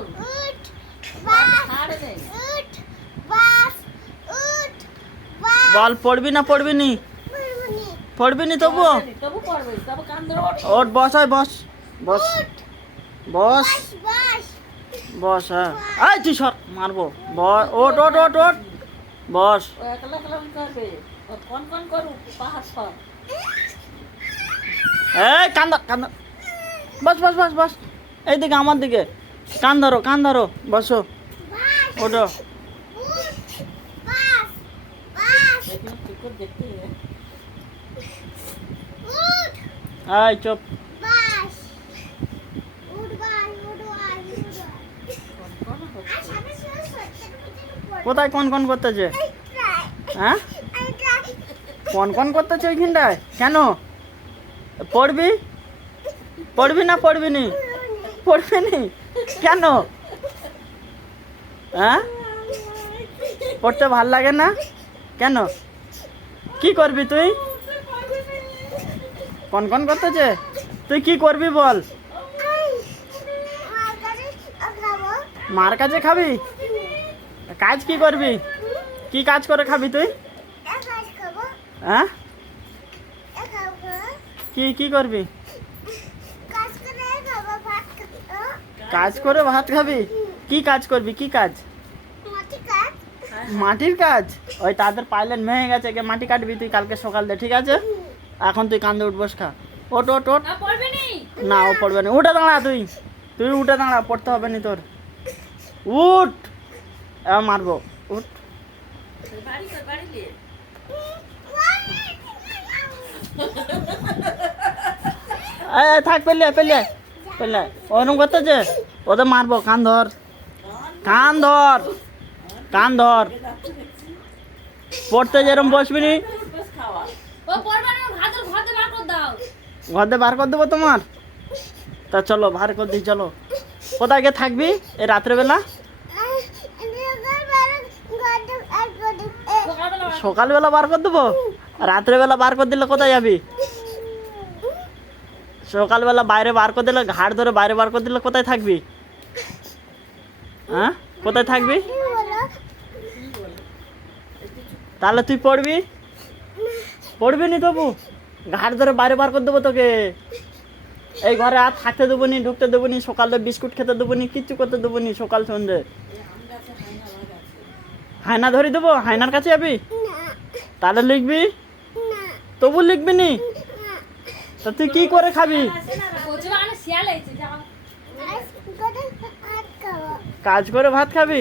উঠ বাস উঠ বাস উঠ বাস বল পড়বি না পড়বি নি? মুরমুনি পড়বি নি তবুও? তবু পড়বে, তবু কান ধরে ওঠ। ওঠ বস, হয় বস বস বস বাস বাস বস। হ্যাঁ এই তুই সর, মারবো। বস, ওঠ ওঠ ওঠ ওঠ বস। ও একলা একলা উঠতে হবে। ও কন করু পাহাড় সর। এই কান ধর, কান ধর। বস বস বস বস, এইদিকে আমার দিকে। কান ধরো, কান ধরো, বসো, বাস ওঠো। উঠ বাস বাস দেখি ঠিক করে দেখতে হবে। উঠ এই চুপ। বাস উঠ বাস উঠ বাস উঠ কন হচ্ছে। আর সামনে শুনে সত্যের ভিতরে পড়ে কোথায় কন কন করতেছে? হ্যাঁ কন কন করতেছে ওইখানটায় কেন? পড়বি? পড়বি না পড়বি নি? পড়বি নি কেন? হ্যাঁ পড়তে ভাল লাগে না কেন? কি করবি তুই? কন কন করতেছে, তুই কি করবি বল? মার কাছে খাবি? কাজ কি করবি? কি কাজ করে খাবি তুই? হ্যাঁ কি কি করবি? কাজ করে ভাত খাবি? কি কাজ করবি? কি কাজ? মাটির কাজ? ওই তাদের পাইলেন ভেঙে গেছে, কে মাটি কাটবি তুই কালকে সকালে, ঠিক আছে? এখন তুই কান্দে উঠ, বস খা। ওট ওট ওট। না পড়বে নি। না ও পড়বে না, উঠে দাঁড়া তুই, তুই উঠে দাঁড়া, পড়তে হবে না তোর। উঠ, এবার মারবো, উঠ। বাড়ি কর, বাড়ি দিয়ে। এই থাক, পেলে পেলে পেলে ওরকম করতেছে, ওদের মারবো। কান ধর, কান ধর, কান ধর। পড়তে যেরকম বসবি নি, বেশ খাওয়া। ও পড়বে না, ভাতের ঘরে বার করে দাও। ঘরে বার করে দেবো তোমার। তা চলো বার করে দিই, চলো। কোথায় গিয়ে থাকবি এই রাত্রেবেলা? সকালবেলা সকালবেলা বার করে দেবো, রাত্রেবেলা বার করে দিলে কোথায় যাবি? সকালবেলা বাইরে বার করে দিলে, ঘাট ধরে বাইরে বার করে দিলে কোথায় থাকবি? হ্যাঁ কোথায় থাকবি? তাহলে তুই পড়বি? পড়বি নি তবু? ঘাট ধরে বাইরে বার করে দেবো তোকে। এই ঘরে আর থাকতে দেবো নি, ঢুকতে দেবো নি, সকালে বিস্কুট খেতে দেবো নি, কিচ্ছু করতে দেবো নি সকাল সন্ধ্যে। হায়না ধরে দেবো, হায়নার কাছে যাবি? তাহলে লিখবি? তবু লিখবি নি? তা তুই কি করে খাবি? কচু বাগানে শিয়াল হয়েছে, যাও। কাজ করে ভাত খাবি?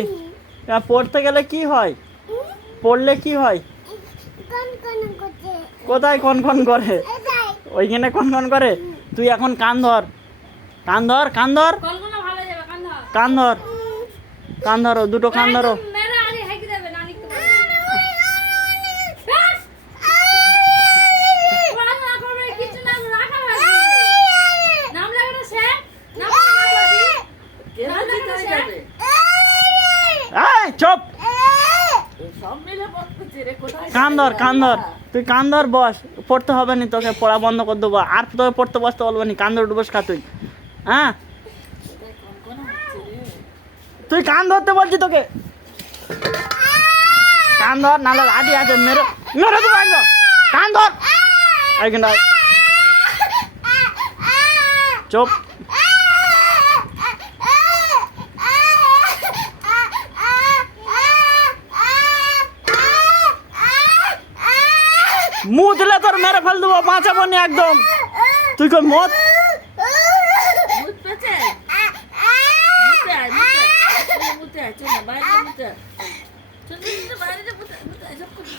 পড়তে গেলে কি হয়? পড়লে কি হয়? কোথায় কন কন করে? ওইখানে কন কন করে। তুই এখন কান ধর, কান ধর, কান ধর, কলকনা ভালো যাবে, কান ধর। কান ধর, কান ধরো, দুটো কান ধরো। মেরে আগে হেঁকে দেবে, না লিখতে পারবে না। ব্যাস! পড়াশোনা করবে, কিছু না রাখা ভালো। নাম লাগানো শেখ, নাম লাগানো কেন দিতে যাবে? এই চুপ, সব মিলে বকছে রে, কোথায় কান ধর, যাবে? কান ধর, তুই কান ধর, বস। পড়তে হবে না তোকে, পড়া বন্ধ করে দেবো। আর তোকে পড়তে বসতে বলবো নি, কান ধরে উঠে বস খা তুই। হ্যাঁ কোথায় কন হচ্ছে রে? তুই কান ধরতে বলছি তোকে, কান ধর, নাহলে লাঠি আছে, মেরে মেরে দেবো একদম। কান ধর, এইখানটা চুপ। মুখ দিলে তোর মেরে ফেল দেবো, বাঁচাবো নি একদম। তুই কই মত? মুত পেছে? মুতে আয়, মুতে আয়। মুতে আয়, চল না, বাইরে মুতে আয়। চল, চল, চল, বাইরে যা, মুতে আয়, মুতে আয়, সব করে।